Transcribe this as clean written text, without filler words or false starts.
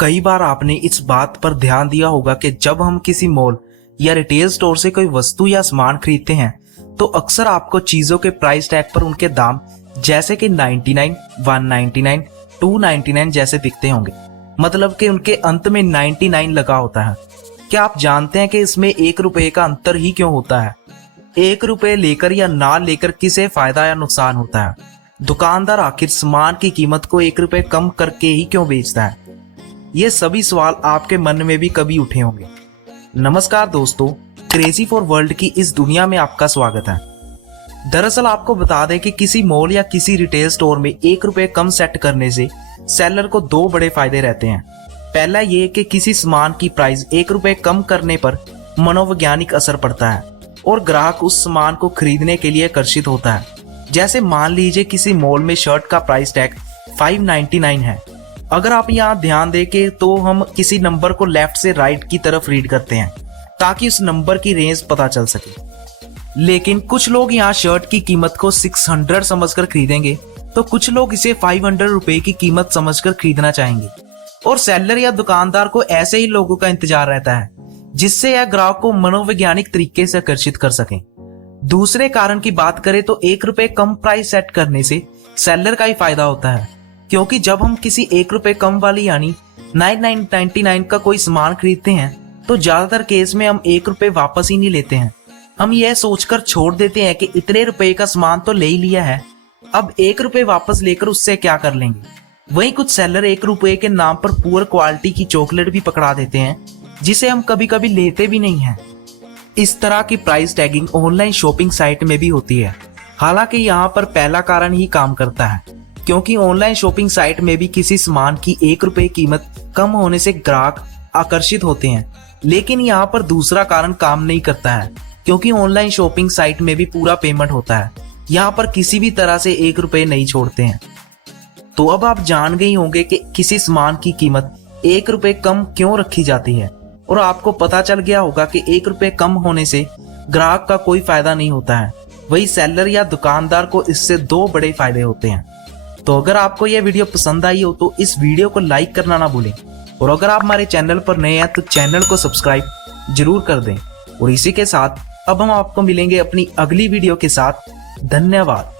कई बार आपने इस बात पर ध्यान दिया होगा कि जब हम किसी मॉल या रिटेल स्टोर से कोई वस्तु या सामान खरीदते हैं तो अक्सर आपको चीजों के प्राइस टैग पर उनके दाम जैसे कि 99, 199, 299 जैसे दिखते होंगे। मतलब कि उनके अंत में 99 लगा होता है। क्या आप जानते हैं कि इसमें 1 रुपए का अंतर ही क्यों होता है? 1 रुपए लेकर या ना लेकर किसे फायदा या नुकसान होता है? दुकानदार आखिर सामान की कीमत को 1 रुपए कम करके ही क्यों बेचता है? ये सभी सवाल आपके मन में भी कभी उठे होंगे। नमस्कार दोस्तों, क्रेजी फॉर वर्ल्ड की इस दुनिया में आपका स्वागत है। दरअसल आपको बता दें कि किसी मॉल या किसी रिटेल स्टोर में 1 रुपए कम सेट करने से सेलर को 2 बड़े फायदे रहते हैं। पहला ये कि किसी सामान की प्राइस 1 रुपए कम करने पर मनोवैज्ञानिक असर पड़ता है और ग्राहक उस सामान को खरीदने के लिए आकर्षित होता है। जैसे मान लीजिए किसी मॉल में शर्ट का प्राइस टैग 599 है। अगर आप यहाँ ध्यान दें कि तो हम किसी नंबर को लेफ्ट से राइट की तरफ रीड करते हैं ताकि उस नंबर की रेंज पता चल सके। लेकिन कुछ लोग यहाँ शर्ट की कीमत को 600 समझकर खरीदेंगे तो कुछ लोग इसे 500 रुपए की कीमत समझकर खरीदना चाहेंगे और सेलर या दुकानदार को ऐसे ही लोगों का इंतजार रहता है जिससे यह ग्राहक को मनोवैज्ञानिक तरीके से आकर्षित कर सके। दूसरे कारण की बात करें तो 1 रुपए कम प्राइस सेट करने से सेलर का ही फायदा होता है, क्योंकि जब हम किसी 1 रुपए कम वाली यानी 99 का कोई सामान खरीदते हैं तो ज्यादातर केस में हम 1 रुपए वापस ही नहीं लेते हैं। हम यह सोचकर छोड़ देते हैं कि इतने रुपए का सामान तो ले ही लिया है, अब 1 रुपए वापस लेकर उससे क्या कर लेंगे। वहीं कुछ सेलर 1 रुपए के नाम पर पुअर क्वालिटी की चॉकलेट भी पकड़ा देते हैं जिसे हम कभी कभी लेते भी नहीं हैं। इस तरह की price tagging online shopping site में भी होती है। हालांकि यहाँ पर पहला कारण ही काम करता है, क्योंकि ऑनलाइन शॉपिंग साइट में भी किसी सामान की 1 रुपए कीमत कम होने से ग्राहक आकर्षित होते हैं। लेकिन यहाँ पर दूसरा कारण काम नहीं करता है, क्योंकि ऑनलाइन शॉपिंग साइट में भी पूरा पेमेंट होता है। यहाँ पर किसी भी तरह से 1 रुपए नहीं छोड़ते हैं। तो अब आप जान गए होंगे कि किसी सामान की कीमत 1 रुपए कम क्यों रखी जाती है, और आपको पता चल गया होगा कि 1 रुपए कम होने से ग्राहक का कोई फायदा नहीं होता है, वही सेलर या दुकानदार को इससे 2 बड़े फायदे होते हैं। तो अगर आपको यह वीडियो पसंद आई हो तो इस वीडियो को लाइक करना ना भूलें, और अगर आप हमारे चैनल पर नए हैं तो चैनल को सब्सक्राइब जरूर कर दें। और इसी के साथ अब हम आपको मिलेंगे अपनी अगली वीडियो के साथ। धन्यवाद।